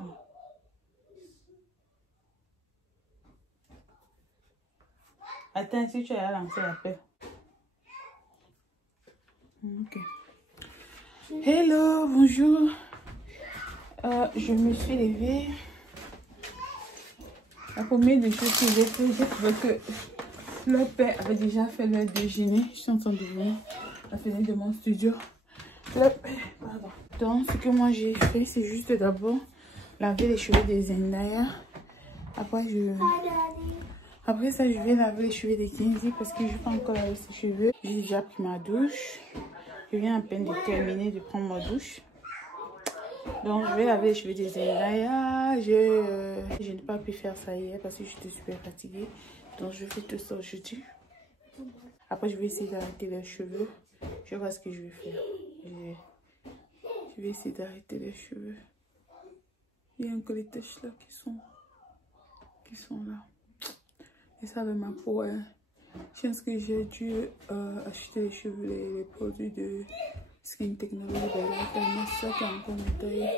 ça. Attends, si tu as lancé l'appel. Ok. Hello, bonjour. Je me suis levée. La première des choses que j'ai fait, j'ai trouvé que le père avait déjà fait le déjeuner. Je suis en train de venir à la fenêtre de mon studio. Pardon. Donc, ce que moi j'ai fait, c'est juste d'abord laver les cheveux des Zendaya. Après ça, je vais laver les cheveux des Kenzie parce que je ne vais pas encore laver ses cheveux. J'ai déjà pris ma douche. Je viens à peine de terminer de prendre ma douche. Donc, je vais laver les cheveux des Zendaya. Je n'ai pas pu faire ça hier parce que j'étais super fatiguée. Donc, je fais tout ça aujourd'hui. Après, je vais essayer d'arrêter les cheveux. Je vois ce que je vais faire. Je vais essayer d'arrêter les cheveux. Il y a encore les taches là qui sont là. Et ça avec ma peau, hein. Je pense que j'ai dû acheter les cheveux, les produits de Skin Technology. Tellement ça qui est encore nettoyé.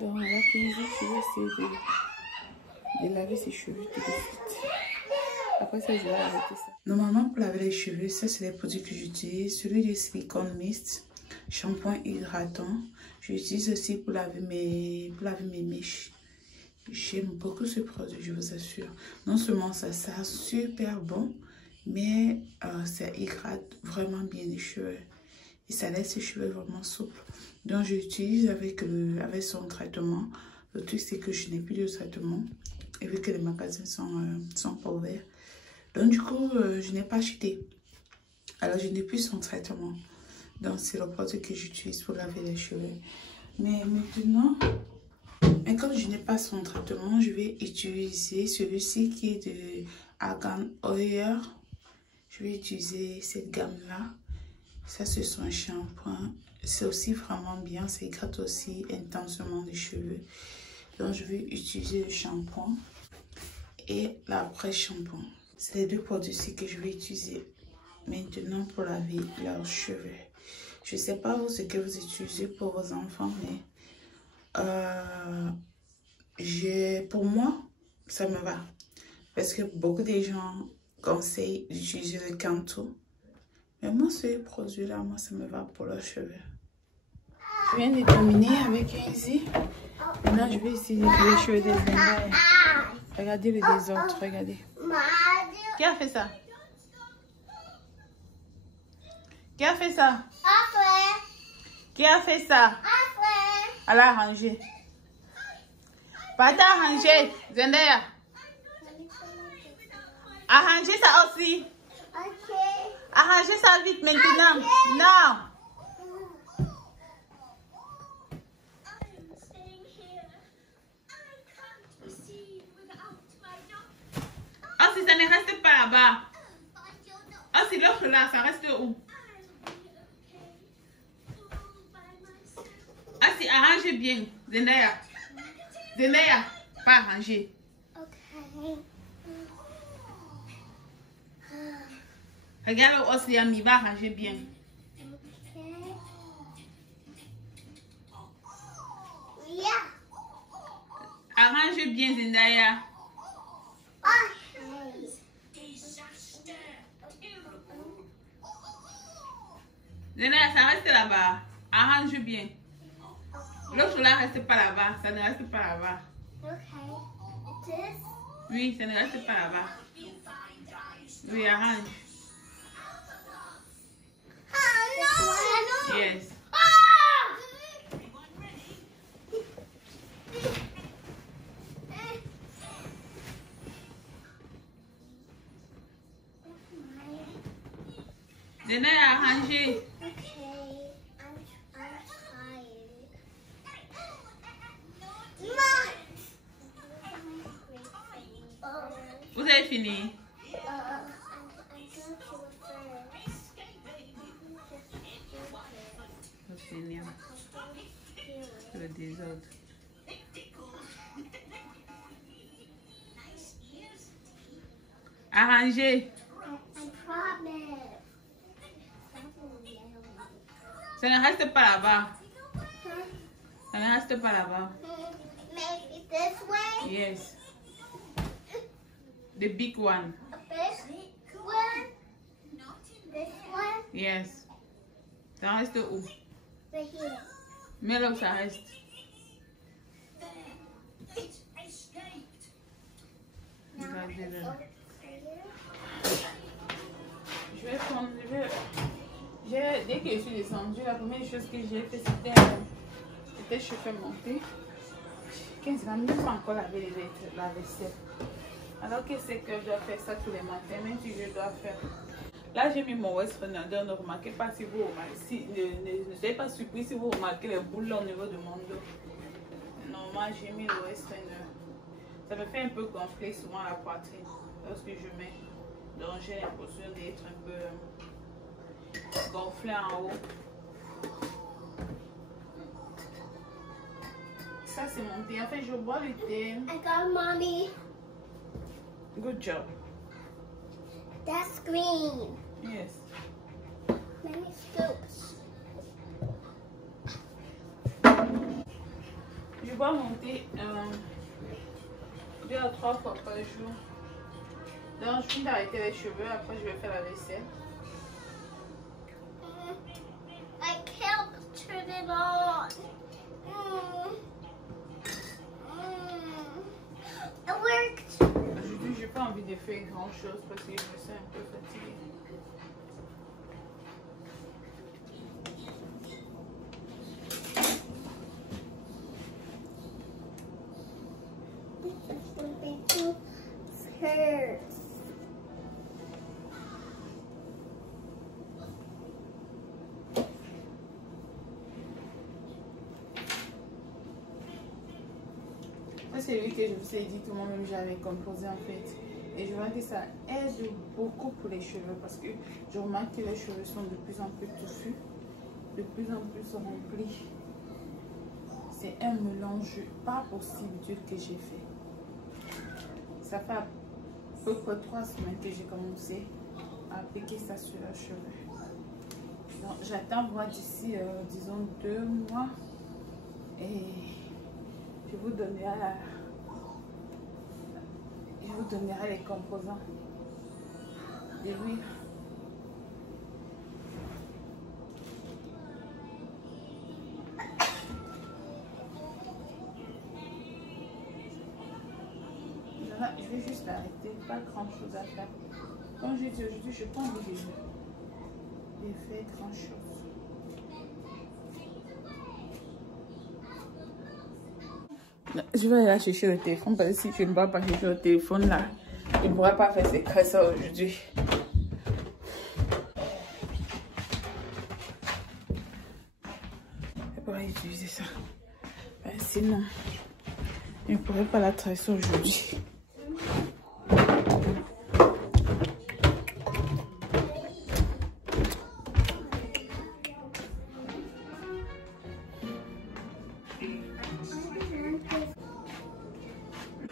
Donc là, 15 jours, je vais essayer de laver ses cheveux tout de suite. Après ça, je vais arrêter ça. Normalement, pour laver les cheveux, ça c'est les produits que j'utilise. Celui de Silicone Mist, shampoing hydratant. J'utilise aussi pour laver mes mèches. J'aime beaucoup ce produit, je vous assure. Non seulement ça sent super bon, mais ça hydrate vraiment bien les cheveux. Et ça laisse les cheveux vraiment souples. Donc j'utilise avec son traitement. Le truc c'est que je n'ai plus de traitement. Et vu que les magasins sont pas ouverts. Donc du coup, je n'ai pas acheté. Alors je n'ai plus son traitement. Donc c'est le produit que j'utilise pour laver les cheveux. Mais maintenant... Mais comme je n'ai pas son traitement, je vais utiliser celui-ci qui est de Argan Oil. Je vais utiliser cette gamme-là. Ça, c'est son shampoing. C'est aussi vraiment bien. Ça hydrate aussi intensément les cheveux. Donc, je vais utiliser le shampoing et l'après-shampoing. C'est les deux produits que je vais utiliser maintenant pour laver leurs cheveux. Je ne sais pas vous ce que vous utilisez pour vos enfants, mais... pour moi, ça me va. Parce que beaucoup de gens conseillent d'utiliser le Cantu. Mais moi, ce produit-là, moi, ça me va pour leurs cheveux. Je viens de terminer avec Easy. Maintenant, je vais essayer de laver les cheveux des Zendaya. Regardez le désordre, regardez. Qui a fait ça? Qui a fait ça? Qui a fait ça? Elle a rangé. Pas d'arranger, Zendaya. Arrangez ça aussi. Ok. Arrangez ça vite maintenant. Non. Ah, si ça ne reste pas là-bas. Ah, si l'autre là, ça reste où? Ah, si, arrangez bien, Zendaya. Zendaya, pas arranger. Ok. Regarde aussi, Ami, va arranger bien. Ok. Yeah. Arrange bien, Zendaya. Zendaya, ça reste là-bas. Arrange bien. L'autre là reste pas là-bas. Ça ne reste pas là-bas. Ok. Oui, ça ne reste pas là-bas. Oui, arrange. Yes. Zendaya, arranger. Vous avez fini? Le désordre. Arranger. Ça ne reste pas là-bas. Ça ne reste pas là-bas. Maybe this way? Yes. The big one. This one? This one? Yes. Ça reste où? Right here. Mais là où ça reste. Regardez-le. Je vais prendre. Dès que je suis descendue, la première chose que j'ai fait, c'était chauffer mon thé. 15 minutes pour encore laver la vaisselle. Alors que c'est que je dois faire ça tous les matins, même si je dois faire. Là, j'ai mis mon Westfinder. Ne remarquez pas si vous remarquez. Ne soyez pas surpris si vous remarquez les boules au niveau de mon dos. Non, moi, j'ai mis le Westfinder. Ça me fait un peu gonfler souvent la poitrine lorsque je mets. Donc, j'ai l'impression d'être un peu gonflé en haut. Ça, c'est mon thé. En fait, je bois le thé. I got mommy. Good job. That's green. Yes. Many scoops. Je bois mon thé 2 à 3 fois par jour. Donc, je finis d'arrêter les cheveux. Après, je vais faire la vaisselle. I can't turn it on. It worked. Aujourd'hui, j'ai pas envie de faire grand chose parce que je me sens un peu fatiguée. C'est lui que je vous ai dit que moi-même j'avais composé en fait. Et je vois que ça aide beaucoup pour les cheveux parce que je remarque que les cheveux sont de plus en plus touffus, de plus en plus remplis. C'est un mélange pas possible dur que j'ai fait. Ça fait à peu près 3 semaines que j'ai commencé à appliquer ça sur leurs cheveux. Donc j'attends voir d'ici, disons 2 mois et je vous donnerai les composants de l'huile. Je vais juste arrêter, pas grand chose à faire. Comme je dis aujourd'hui, je n'ai pas envie de faire grand chose. Je vais aller chercher le téléphone parce que si je ne vais pas chercher le téléphone là, je ne pourrai pas faire ces crêpes aujourd'hui. Je ne peux pas utiliser ça. Sinon, je ne pourrai pas la tracer aujourd'hui. It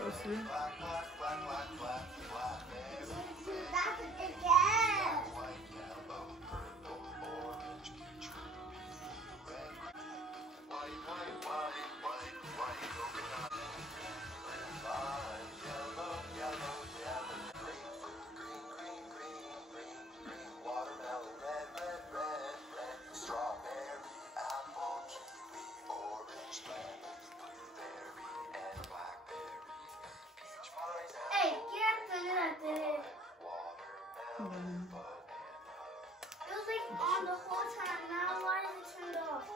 was like on the whole time. Now why did it turn it off?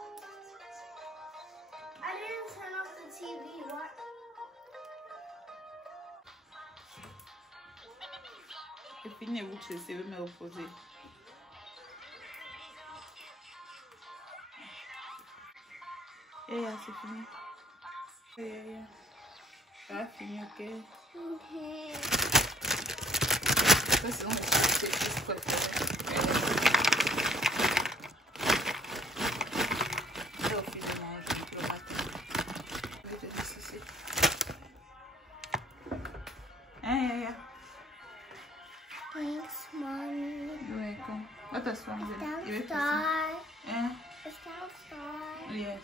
I didn't turn off the TV. What? C'est fini, vous que je vais me reposer. Yeah, c'est fini. Yeah. Ça va finir, ok? Okay. Ça, c'est juste préféré. Ça, au fil de manger, le matin. Je vais te dire ceci. Yeah. Thanks, Mommy. You're welcome. What else one is it? It's star. Yeah. It's star. Yes.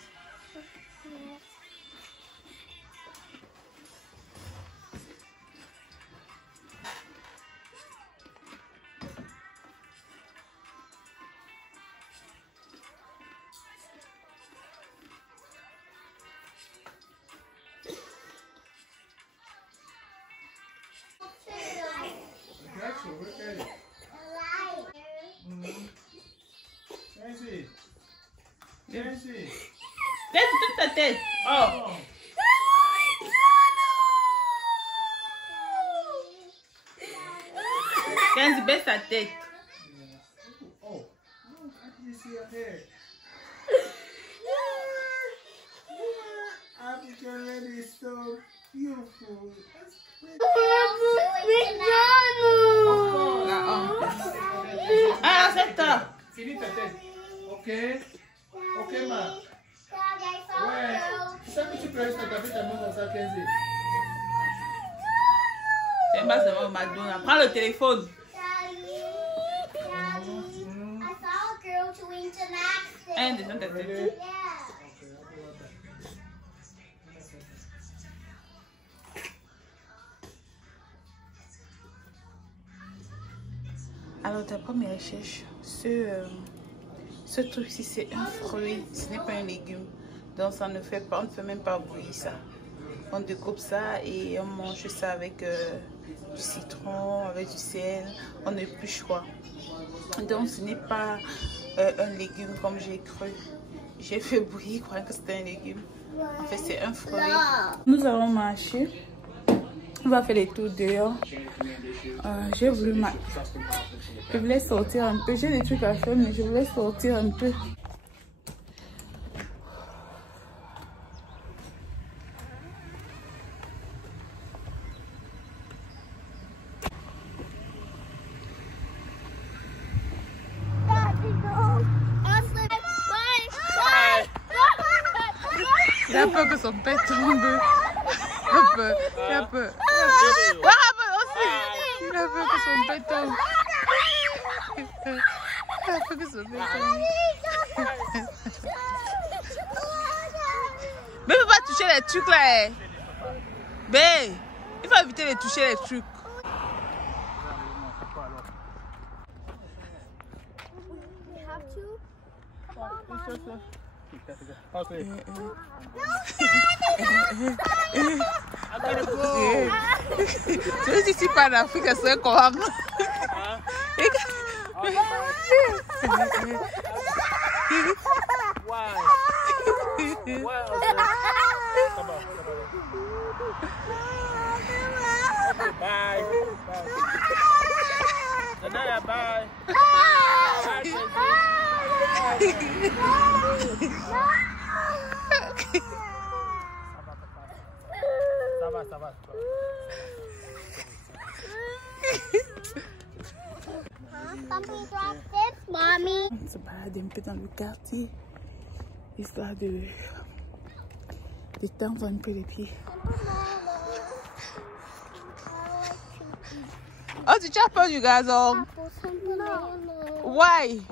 Yes. Tête, toute ta tête. Oh. Kenzie, baisse ta tête. Oh, you see her hair. African lady is so beautiful. Ah, c'est ça. Finis ta tête. Ok. Ok, ma. Ouais. C'est ça que tu pleures, t'as fait ta main dans ça, Kenzie. C'est pas seulement Madonna. Prends le téléphone. Un, descends ta tête. Alors, ta première recherche, ce truc-ci, c'est un fruit, ce n'est pas un légume. Donc, ça ne fait pas, on ne fait même pas bouillir ça. On découpe ça et on mange ça avec du citron, avec du sel. On épluche quoi. Donc, ce n'est pas un légume comme j'ai cru. J'ai fait bouillir, croyant que c'était un légume. En fait, c'est un fruit. Nous allons marcher. On va faire les tours dehors. Je voulais sortir un peu. J'ai des trucs à faire, mais je voulais sortir un peu. Il a peur que son père tombe. Il a peur. Il a peur. Aussi. Il a peur que son père tombe. Il a peur que son père tombe. Mais il ne faut pas toucher les trucs là. Mais il faut éviter de toucher les trucs. Okay. Tu dis pas en Afrique, c'est comment? Bye. Bye. Bye. Ça va. Mommy. On se balade un peu dans le quartier, histoire de détendre un peu les pieds. Oh, tu as peur du gazon? Why?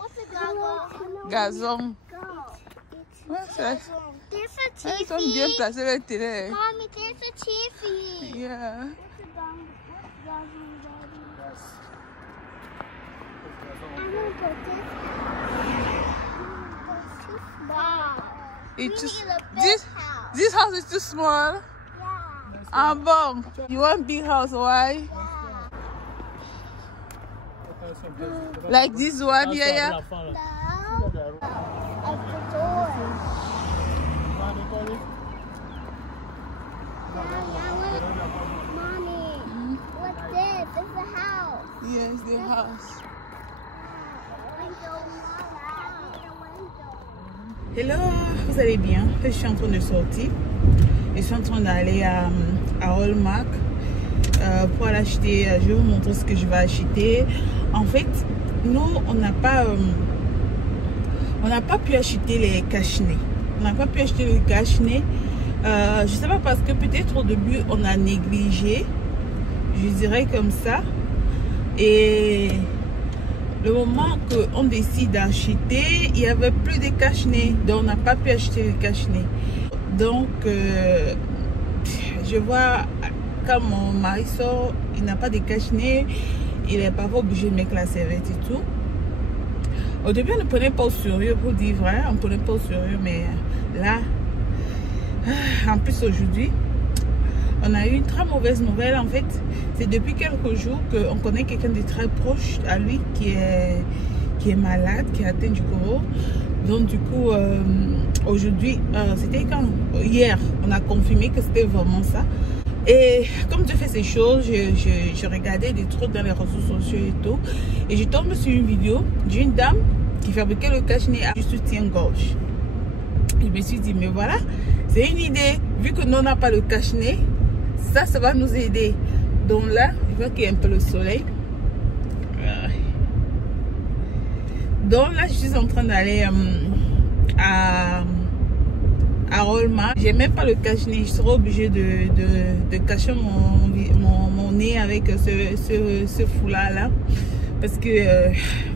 Gazon. Ouais, ils sont bien placés les télé. Mommy, there's a TV. Yeah. This house is too small. Ah bon. You want big house? Why? Like this one, yeah. Mommy, what's this? It's a house. Yes, the house. Hello, vous allez bien? Je suis en train de sortir. Je suis en train d'aller à Hallmark pour aller acheter. Je vais vous montrer ce que je vais acheter. En fait, nous, on n'a pas pu acheter les cache-nez. On n'a pas pu acheter les cache-nez. Je sais pas, parce que peut-être au début on a négligé, je dirais comme ça, et le moment qu'on décide d'acheter, il n'y avait plus de cache-nez, donc on n'a pas pu acheter les cache-nez. Donc je vois quand mon mari sort, il n'a pas de cache-nez, il est parfois obligé de mettre la serviette et tout. Au début on ne prenait pas au sérieux, pour dire vrai, on ne prenait pas au sérieux, mais là, en plus aujourd'hui, On a eu une très mauvaise nouvelle en fait. C'est depuis quelques jours qu'on connaît quelqu'un de très proche à lui qui est malade, qui a atteint du corps. Donc du coup, aujourd'hui, c'était quand? Hier, on a confirmé que c'était vraiment ça. Et comme je fais ces choses, je regardais des trucs dans les réseaux sociaux et tout. Et je tombe sur une vidéo d'une dame qui fabriquait le cache-nez à du soutien-gorge. Je me suis dit, mais voilà, c'est une idée. Vu que nous, on n'a pas le cache-nez, ça va nous aider. Donc là, je vois qu'il y a un peu le soleil. Donc là, je suis en train d'aller à Walmart. J'ai même pas le cache-nez. Je serai obligée de cacher mon nez avec ce foulard là. Parce que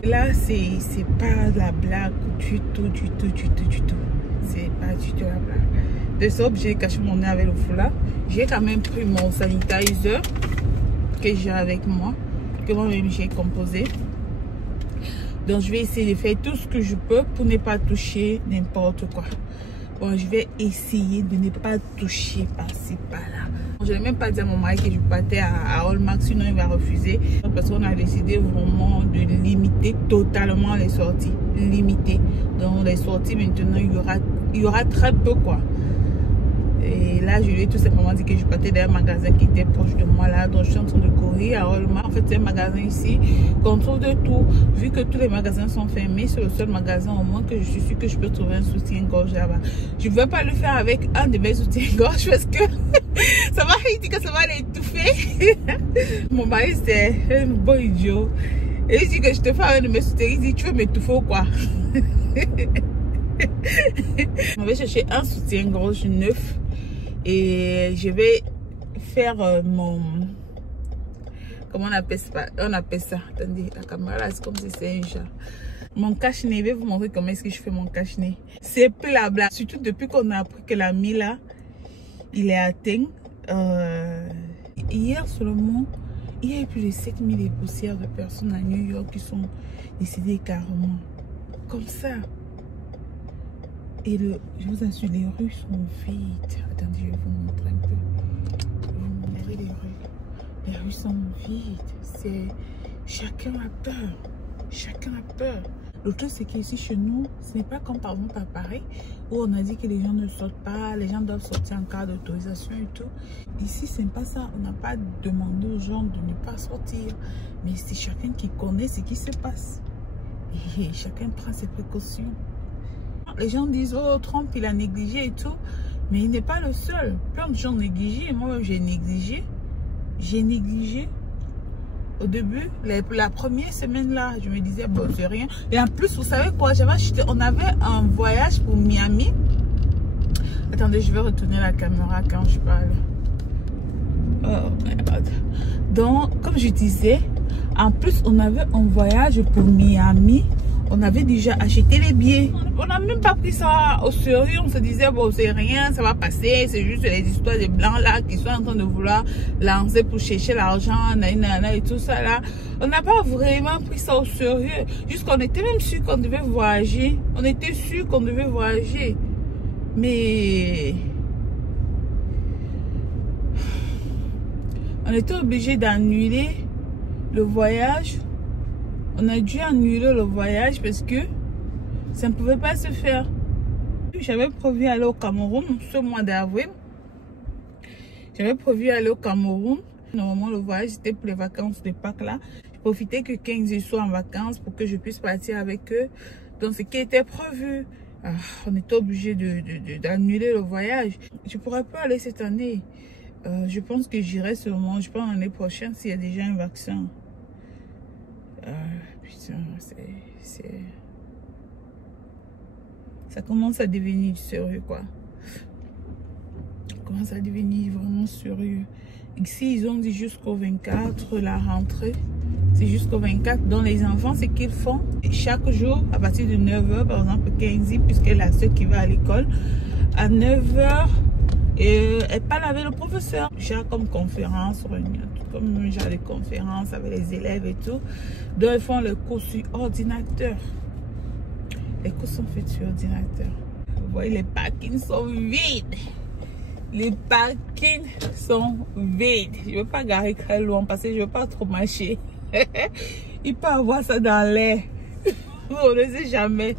là, c'est pas de la blague du tout. C'est pas du tout la blague. De ça, j'ai caché mon nez avec le foulard. J'ai quand même pris mon sanitizer que j'ai avec moi, que moi-même j'ai composé. Donc je vais essayer de faire tout ce que je peux pour ne pas toucher n'importe quoi. Bon, je vais essayer de ne pas toucher par-ci, par-là. Je n'ai même pas dit à mon mari que je partais à Walmart, sinon il va refuser. Parce qu'on a décidé vraiment de limiter totalement les sorties. Limiter. Donc les sorties maintenant, il y aura très peu quoi. Et là, je lui ai tout simplement dit que je partais d'un magasin qui était proche de moi là. Donc je suis en train de courir à Walmart. En fait, c'est un magasin ici qu'on trouve de tout. Vu que tous les magasins sont fermés, c'est le seul magasin au moins que je suis sûre que je peux trouver un soutien-gorge là-bas. Je ne veux pas le faire avec un de mes soutiens-gorge parce que ça va, il dit que ça va l'étouffer. Mon mari, c'est un bon idiot. Et il dit que je te fais un de mes soutiens. Il dit, tu veux m'étouffer ou quoi? On va chercher un soutien-gorge neuf. Et je vais faire mon... Comment on appelle ça? Attendez, la caméra là, c'est comme si c'est un chat. Mon cache-nez, je vais vous montrer comment est-ce que je fais mon cache-nez. C'est plus la blague. Surtout depuis qu'on a appris que l'ami là, il est atteint. Hier seulement, il y a eu plus de 7000 et poussières de personnes à New York qui sont décédées carrément. Comme ça. Et je vous assure, les rues sont vides. Attendez, je vais vous montrer un peu. Je vais vous montrer les rues. Les rues sont vides. Chacun a peur. Chacun a peur. Le truc, c'est qu'ici, chez nous, ce n'est pas comme par exemple à Paris, où on a dit que les gens ne sortent pas, les gens doivent sortir en cas d'autorisation et tout. Ici, ce n'est pas ça. On n'a pas demandé aux gens de ne pas sortir. Mais c'est chacun qui connaît ce qui se passe. Et chacun prend ses précautions. Les gens disent, oh, Trump, il a négligé et tout. Mais il n'est pas le seul. Plein de gens négligent. Moi, j'ai négligé. J'ai négligé. Au début, la première semaine là, je me disais, bon, c'est rien. Et en plus, vous savez quoi, on avait un voyage pour Miami. Attendez, je vais retourner la caméra quand je parle. Oh my God. Donc, comme je disais, en plus, on avait un voyage pour Miami. On avait déjà acheté les billets. On n'a même pas pris ça au sérieux. On se disait, bon, c'est rien, ça va passer. C'est juste les histoires des blancs là qui sont en train de vouloir lancer pour chercher l'argent, et tout ça là. On n'a pas vraiment pris ça au sérieux. Jusqu'on était même sûr qu'on devait voyager. On était sûr qu'on devait voyager. Mais on était obligé d'annuler le voyage. On a dû annuler le voyage parce que ça ne pouvait pas se faire. J'avais prévu aller au Cameroun ce mois d'avril. J'avais prévu aller au Cameroun. Normalement, le voyage était pour les vacances de Pâques là. Je profitais que 15 jours soient en vacances pour que je puisse partir avec eux. Donc, ce qui était prévu, on était obligé d'annuler le voyage. Je ne pourrais pas aller cette année. Je pense que j'irai seulement, je pense l'année prochaine s'il y a déjà un vaccin. Putain, ça commence à devenir sérieux quoi. Ça commence à devenir vraiment sérieux. Ici ils ont dit jusqu'au 24 la rentrée. C'est jusqu'au 24. Donc les enfants, ce qu'ils font chaque jour à partir de 9h par exemple 15, puisque la soeur qui va à l'école à 9h. Et elle parle avec le professeur. J'ai comme conférence, comme genre des conférences avec les élèves et tout. Donc ils font le cours sur ordinateur. Les cours sont faits sur ordinateur. Vous voyez, les parkings sont vides. Les parkings sont vides. Je ne veux pas garer très loin parce que je ne veux pas trop marcher. Il peut avoir ça dans l'air. On ne sait jamais.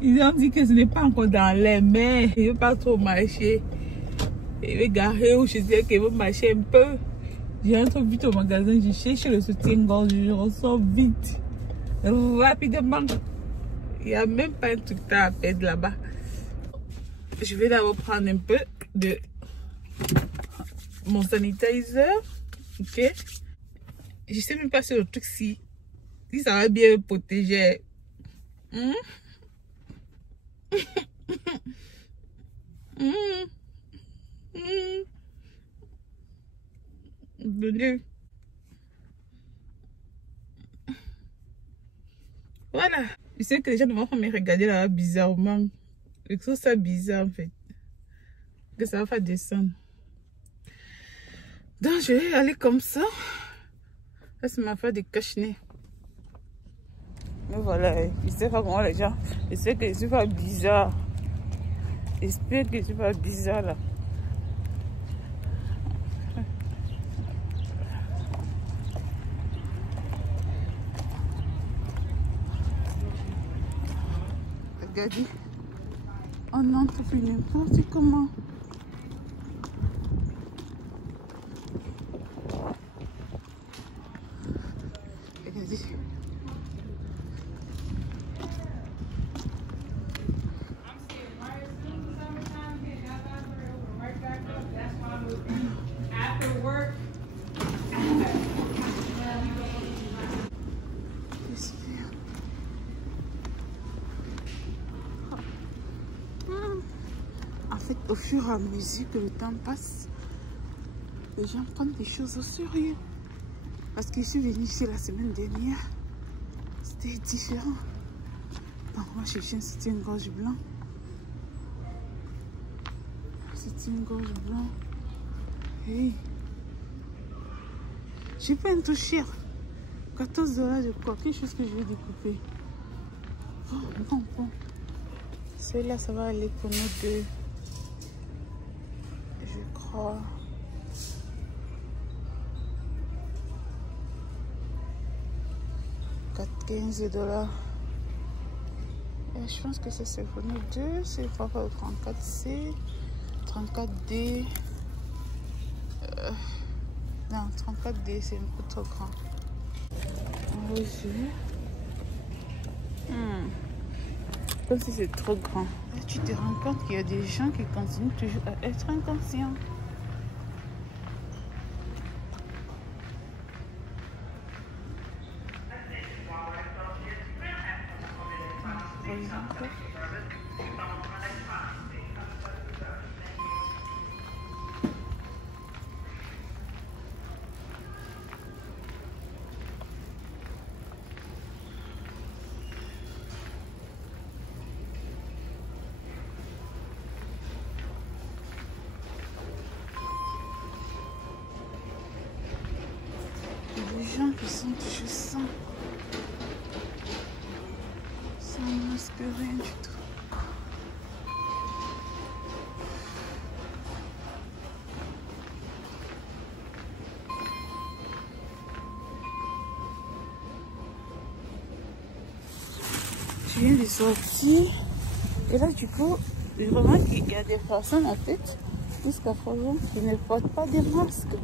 Ils ont dit que ce n'est pas encore dans l'air, mais je ne veux pas trop marcher. Je vais garer où je sais qu'il veut marcher un peu. J'entre vite au magasin, je cherche le soutien-gorge, je ressors vite. Rapidement. Il n'y a même pas un truc à perdre là-bas. Je vais d'abord prendre un peu de mon sanitizer. Ok. Je sais même pas si le truc si ça va bien me protéger. Voilà. Je sais que les gens vont me regarder là bizarrement. Je trouve ça bizarre en fait. Que ça va faire descendre. Donc je vais aller comme ça. Là c'est ma affaire de cache-nez. Mais voilà, je sais pas comment les gens. Je sais que je suis pas bizarre. J'espère que je suis pas bizarre là. Regardez, on entre plus n'importe comment. Regardez. En fait, au fur et à mesure que le temps passe, les gens prennent des choses au sérieux. Parce que je suis venue ici la semaine dernière, c'était différent. Donc, moi, j'ai cherché un soutien-gorge blanc. Soutien-gorge blanc. Hey. J'ai pas un tout cher. 14 $, je crois. Quelque chose que je vais découper. Oh, bon. Celui-là, ça va aller pour nous deux. Je crois. $15. Et je pense que ça c'est pour nous deux. C'est pas pour le 34C, 34D. Non, 34D c'est un peu trop grand. On va jouer. Comme si c'est trop grand. Là, tu te rends compte qu'il y a des gens qui continuent toujours à être inconscients. Des gens qui sont toujours sans masque, rien du tout. Je viens de sortir et là du coup je remarque qu'il y a des personnes en fait jusqu'à présent qui ne portent pas des masques.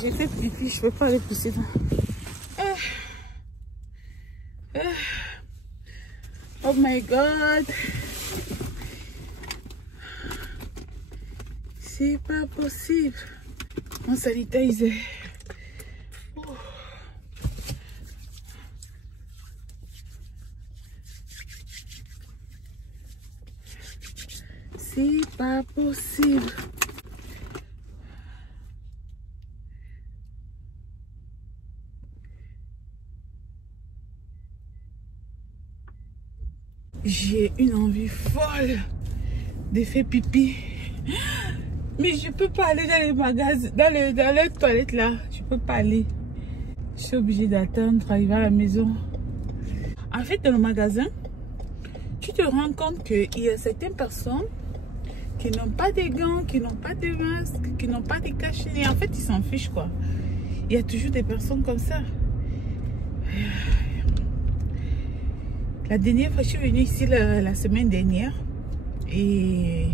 J'ai fait pipi, je peux pas aller pousser là. Oh my god, c'est pas possible. Mon sanitizer. C'est pas possible. J'ai une envie folle de faire pipi. Mais je peux pas aller dans les magasins, dans les toilettes là. Je peux pas aller. Je suis obligée d'attendre, arriver à la maison. En fait, dans le magasin, tu te rends compte qu'il y a certaines personnes qui n'ont pas de gants, qui n'ont pas de masques, qui n'ont pas de cache-nez. En fait, ils s'en fichent, quoi. Il y a toujours des personnes comme ça. La dernière fois, je suis venue ici la semaine dernière et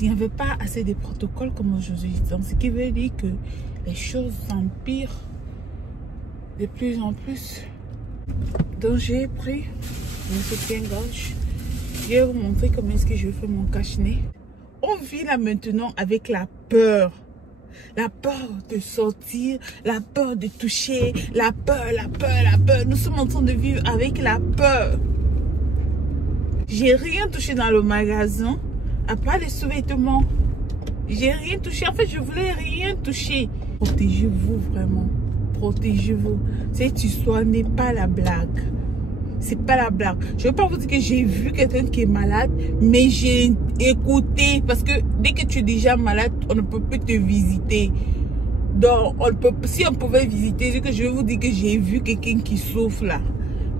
il n'y avait pas assez de protocoles comme aujourd'hui. Donc, ce qui veut dire que les choses s'empirent de plus en plus. Donc, j'ai pris mon soutien-gorge. Je vais vous montrer comment est-ce que je fais mon cache-nez. On vit là maintenant avec la peur. La peur de sortir, la peur de toucher, la peur, la peur, la peur. Nous sommes en train de vivre avec la peur. J'ai rien touché dans le magasin, à part les sous-vêtements. J'ai rien touché. En fait, je voulais rien toucher. Protégez-vous vraiment. Protégez-vous. Cette histoire n'est pas la blague. C'est pas la blague. Je ne veux pas vous dire que j'ai vu quelqu'un qui est malade, mais j'ai écouté. Parce que dès que tu es déjà malade, on ne peut plus te visiter. Donc, si on pouvait visiter, c'est que je vais vous dire que j'ai vu quelqu'un qui souffre là.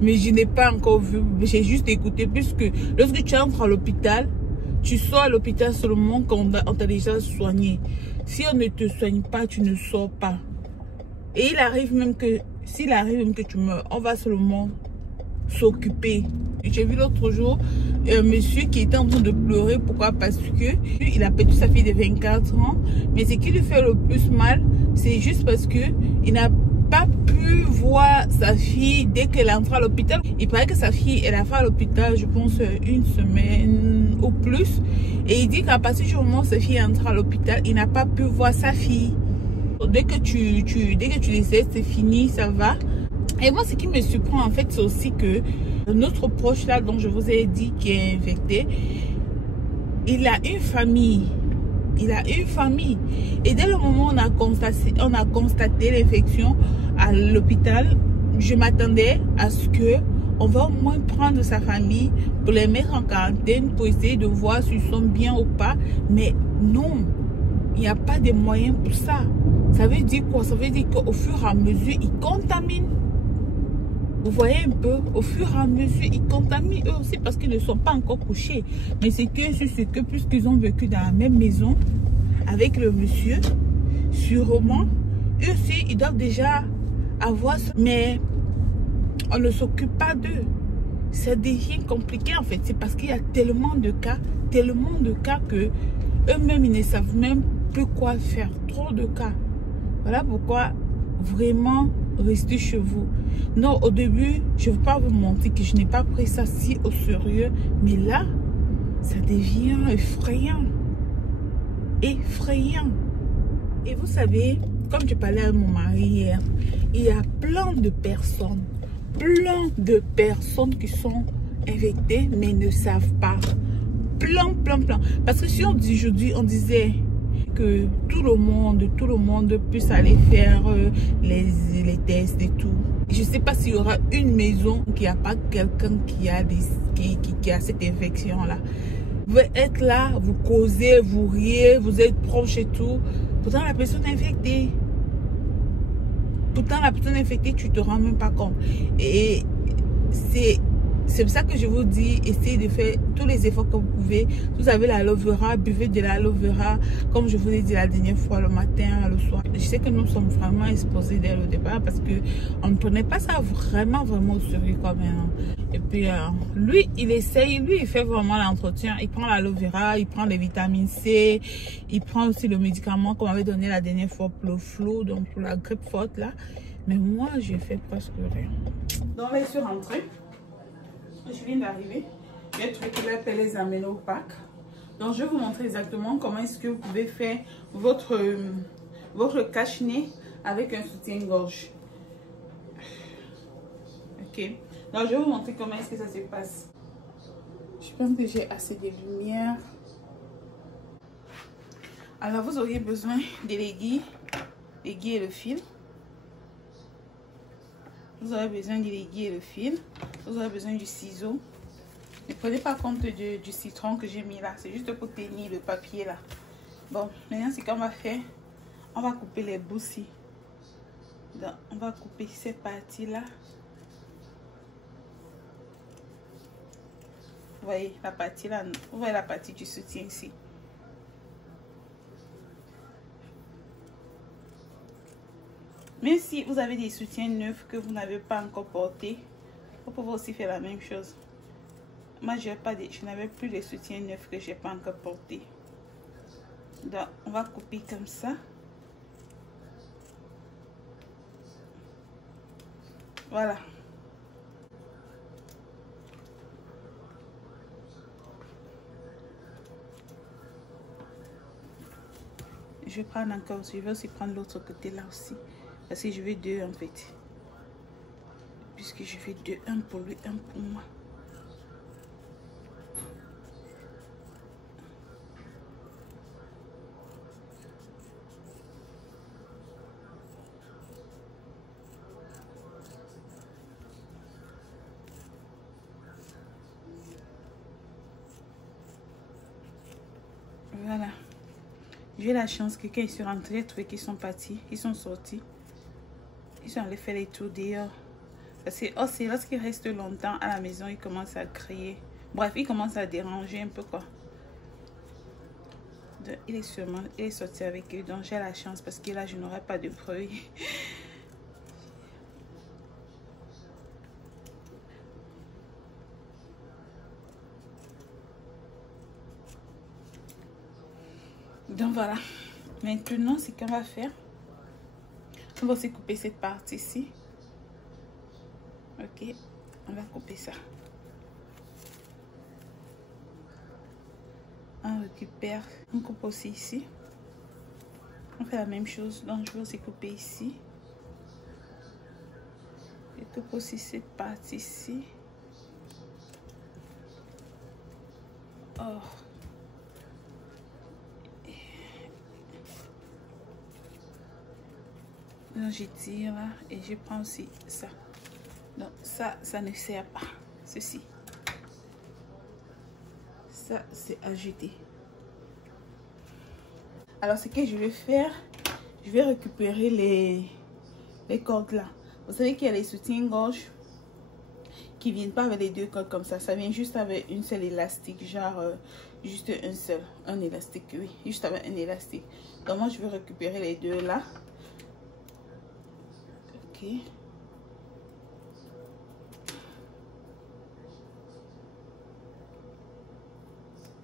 Mais je n'ai pas encore vu. J'ai juste écouté. Puisque lorsque tu entres à l'hôpital, tu sors à l'hôpital seulement quand on t'a déjà soigné. Si on ne te soigne pas, tu ne sors pas. Et il arrive même que, s'il arrive même que tu meurs, on va seulement s'occuper. J'ai vu l'autre jour un monsieur qui était en train de pleurer. Pourquoi? Parce que il a perdu sa fille de 24 ans. Mais ce qui lui fait le plus mal, c'est juste parce que il n'a pas pu voir sa fille dès qu'elle est entrée à l'hôpital. Il paraît que sa fille, elle a fait à l'hôpital, je pense, une semaine ou plus. Et il dit qu'à partir du moment où sa fille est entrée à l'hôpital, il n'a pas pu voir sa fille. Dès que tu décèdes, c'est fini, ça va. Et moi, ce qui me surprend en fait, c'est aussi que notre proche là, dont je vous ai dit, qui est infecté, il a une famille. Il a une famille. Et dès le moment où on a constaté l'infection à l'hôpital, je m'attendais à ce que on va au moins prendre sa famille pour les mettre en quarantaine, pour essayer de voir s'ils sont bien ou pas. Mais non, il n'y a pas de moyens pour ça. Ça veut dire quoi? Ça veut dire qu'au fur et à mesure, ils contaminent. Vous voyez un peu, au fur et à mesure, ils contaminent eux aussi parce qu'ils ne sont pas encore couchés. Mais c'est que puisqu'ils ont vécu dans la même maison avec le monsieur, sûrement, eux aussi, ils doivent déjà avoir... Mais on ne s'occupe pas d'eux. Ça devient compliqué en fait. C'est parce qu'il y a tellement de cas que eux-mêmes, ils ne savent même plus quoi faire. Trop de cas. Voilà pourquoi, vraiment... Restez chez vous. Non, au début, je ne veux pas vous mentir que je n'ai pas pris ça si au sérieux. Mais là, ça devient effrayant. Effrayant. Et vous savez, comme je parlais à mon mari hier, il y a plein de personnes qui sont infectées mais ne savent pas. Plein. Parce que si on dit aujourd'hui, on disait... que tout le monde puisse aller faire les tests et tout. Je ne sais pas s'il y aura une maison qui n'a pas quelqu'un qui a cette infection-là. Vous êtes là, vous causez, vous riez, vous êtes proches et tout. Pourtant, la personne est infectée. Tu ne te rends même pas compte. Et c'est pour ça que je vous dis, essayez de faire tous les efforts que vous pouvez. Vous avez l'aloe vera, buvez de l'aloe vera, comme je vous l'ai dit la dernière fois, le matin, le soir. Je sais que nous sommes vraiment exposés dès le départ parce qu'on ne prenait pas ça vraiment au sérieux quand même. Et puis, lui, il essaye, lui, il fait vraiment l'entretien. Il prend l'aloe vera, il prend les vitamines C, il prend aussi le médicament qu'on m'avait donné la dernière fois pour le flu, donc pour la grippe forte là. Mais moi, j'ai fait presque rien. Donc là, je suis rentrée. Je viens d'arriver. J'ai trouvé que là, les amener au parc. Donc, je vais vous montrer exactement comment est-ce que vous pouvez faire votre cache-nez avec un soutien-gorge. Ok. Donc, je vais vous montrer comment est-ce que ça se passe. Je pense que j'ai assez de lumière. Alors, vous auriez besoin de l'aiguille et le fil. Vous aurez besoin de l'aiguille et le fil. Vous aurez besoin du ciseau. Ne prenez pas compte du citron que j'ai mis là. C'est juste pour tenir le papier là. Bon, maintenant ce qu'on va faire, on va couper les bouts ici. Donc, on va couper cette partie là. Vous voyez la partie là, vous voyez la partie du soutien ici. Même si vous avez des soutiens neufs que vous n'avez pas encore portés, vous pouvez aussi faire la même chose. Moi, je n'avais plus de soutiens neufs que je n'ai pas encore portés. Donc, on va couper comme ça. Voilà. Je vais prendre encore, je vais aussi prendre l'autre côté là aussi. Parce que je veux deux en fait. Puisque je fais deux, un pour lui, un pour moi. Voilà. J'ai la chance que quand ils sont rentrés, j'ai trouvé qu'ils sont partis, ils sont sortis. Ils sont allés faire les tours dehors. Parce que aussi, lorsqu'ils restent longtemps à la maison, ils commencent à crier. Bref, ils commencent à déranger un peu quoi. Donc, il est sorti avec eux. Donc j'ai la chance parce que là, je n'aurai pas de bruit. Donc voilà. Maintenant, ce qu'on va faire, on va aussi couper cette partie-ci. Ok, on va couper ça. On récupère, on coupe aussi ici. On fait la même chose, donc je vais aussi couper ici. Je coupe aussi cette partie-ci. Oh. Donc je tire là et je prends aussi ça. Donc ça ne sert pas. Ceci. Ça c'est à jeter. Alors ce que je vais faire, je vais récupérer les cordes là. Vous savez qu'il y a les soutiens-gorge qui viennent pas avec les deux cordes comme ça. Ça vient juste avec une seule élastique, genre juste un élastique, oui, juste avec un élastique. Donc moi je vais récupérer les deux là. Ok.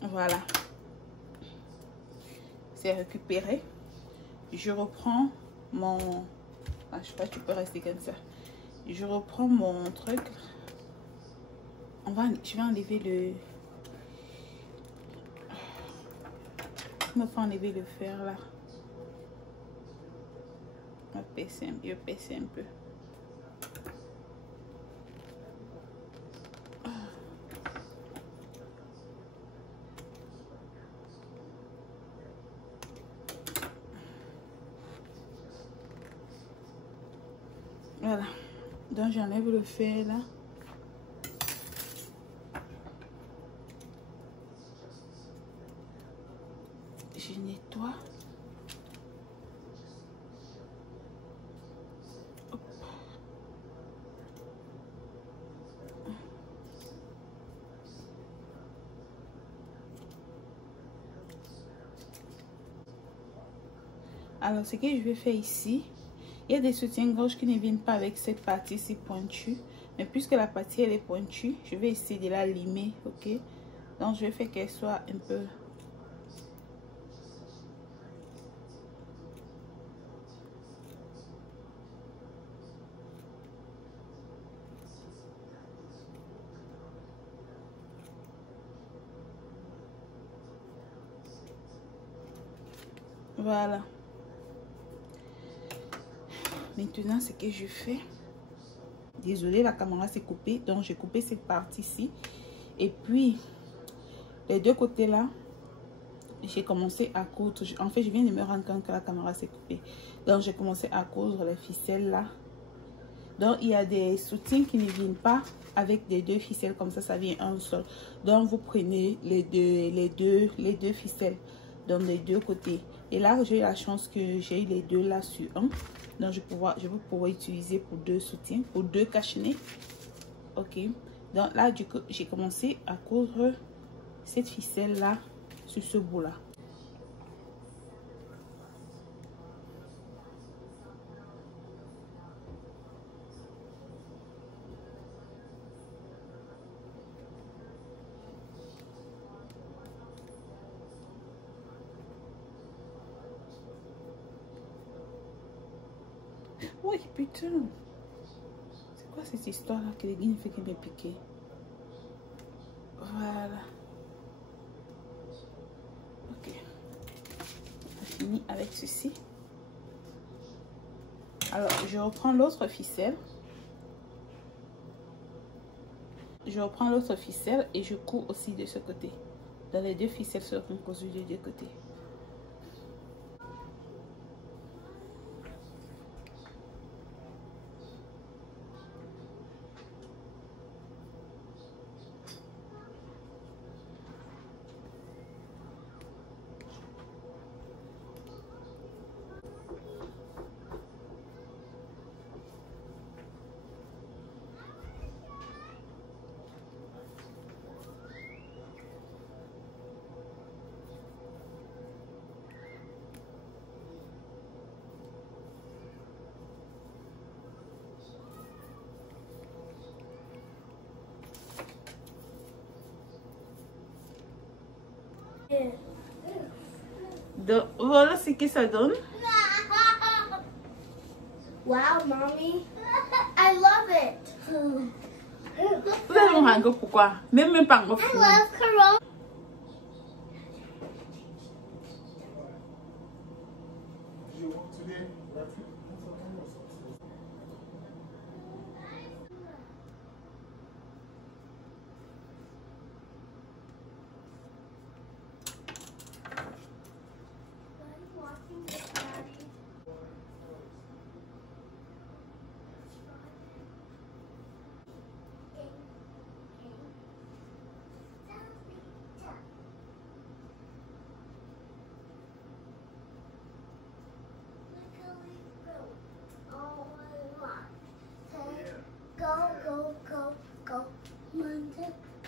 Voilà. C'est récupéré. Je reprends mon... Ah, je sais pas, tu peux rester comme ça. Je reprends mon truc. Je vais enlever le... Il me faut enlever le fer là. Je vais passer un peu. Voilà. Donc j'enlève le fer là. Je nettoie. Hop. Alors ce que je vais faire ici, il y a des soutiens-gorge qui ne viennent pas avec cette partie-ci pointue. Mais puisque la partie elle est pointue, je vais essayer de la limer, ok? Donc je vais faire qu'elle soit un peu... Voilà. Maintenant, ce que je fais... Désolée, la caméra s'est coupée. Donc, j'ai coupé cette partie-ci. Et puis, les deux côtés là, j'ai commencé à coudre. En fait, je viens de me rendre compte que la caméra s'est coupée. Donc, j'ai commencé à coudre les ficelles là. Donc, il y a des soutiens qui ne viennent pas avec des deux ficelles comme ça vient un seul. Donc, vous prenez les deux ficelles. Donc, les deux côtés. Et là, j'ai eu la chance que j'ai eu les deux là sur un. Donc, je vais pouvoir utiliser pour deux soutiens, pour deux cache-nez. Ok. Donc, là, du coup, j'ai commencé à coudre cette ficelle là sur ce bout là. Oui, putain. C'est quoi cette histoire-là que les guignes fait qu'il m'ait piqué? Voilà. Ok. On a fini avec ceci. Alors, je reprends l'autre ficelle. Je reprends l'autre ficelle et je couds aussi de ce côté. Dans les deux ficelles seront cousues des deux côtés. Donc, voilà ce que ça donne. Wow, mommy. I love it. Vous allez me rendre pourquoi? Même pas encore fini. I love Corona.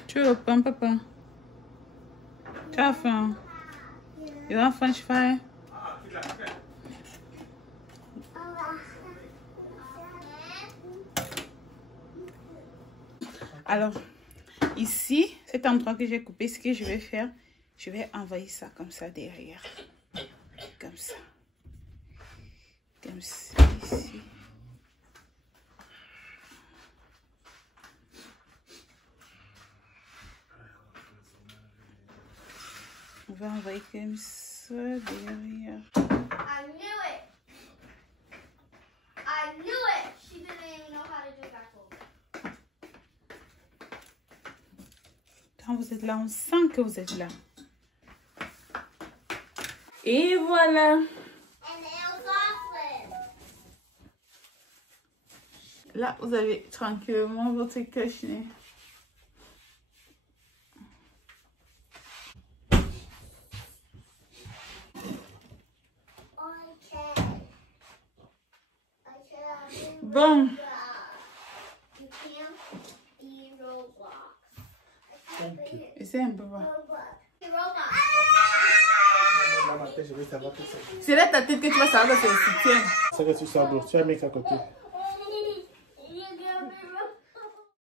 Tu veux le pain, papa? Tu as faim? You want French fry? Alors, ici, cet endroit que j'ai coupé, ce que je vais faire, je vais envoyer ça comme ça derrière. Comme ça. Comme ça, ici. On va envoyer comme ça derrière. I knew it. I knew it. She didn't even know how to do that. Quand vous êtes là, on sent que vous êtes là. Et voilà. Là, vous avez tranquillement votre cache-nez. Bon. Essaye un peu voir. C'est là ta tête que tu vas savoir que c'est le soutien. C'est que tu sors, tu as mis à côté.